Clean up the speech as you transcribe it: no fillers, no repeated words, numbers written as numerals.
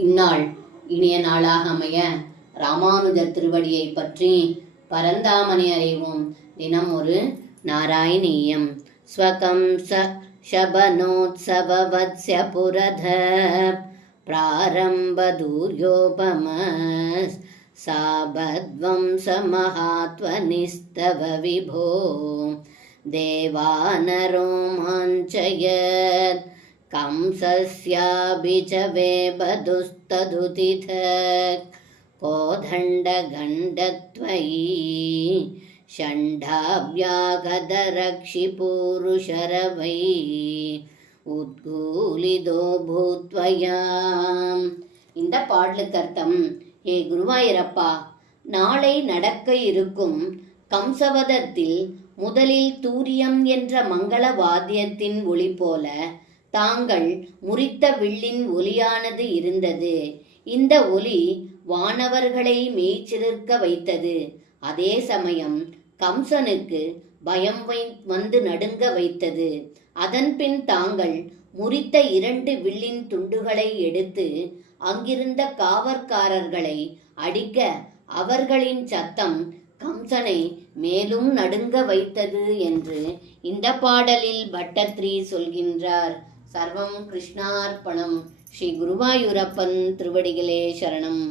இந்நாள் இனிய நாளாக அமைய ராமானுஜர் திருவடியை பற்றி பரந்தாமனை அறிவோம். தினம் ஒரு நாராயணீயம். ஸ்வகம் சபனோத்சவவத்ஸ்ய புரத பிராரம்ப தூர்யோபமஸ் சாபத்வம் சமஹாத்வனிஸ்தவ விபோ தேவானரோ மாஞ்சயத் कंसस्याभिचवे बधुस्तदुतिथ कोदण्डगण्डत्वयि षण्ढाव्यागदरक्षिपूरुषरवै உத்கூலிதோ பூத்வயாம். இந்த பாடலுக்கு அர்த்தம்: ஹே குருவாயூரப்பா, நாளை நடக்க இருக்கும் கம்சவதத்தில் முதலில் தூரியம் என்ற மங்கள வாத்தியத்தின் ஒளி போல தாங்கள் முறித்த வில்லின் ஒலியானது இருந்தது. இந்த ஒலி வானவர்களை மெய்சிலிர்க்க வைத்தது. அதே சமயம் கம்சனுக்கு பயம் வந்து நடுங்க வைத்தது. அதன்பின் தாங்கள் முறித்த 2 வில்லின் துண்டுகளை எடுத்து அங்கிருந்த காவற்காரர்களை அடிக்க அவர்களின் சத்தம் கம்சனை மேலும் நடுங்க வைத்தது என்று இந்த பாடலில் பட்டத்ரி சொல்கின்றார். சர்வம் கிருஷ்ணார்ப்பணம். ஸ்ரீ குருவாயூரப்பன் திருவடிகளே சரணம்.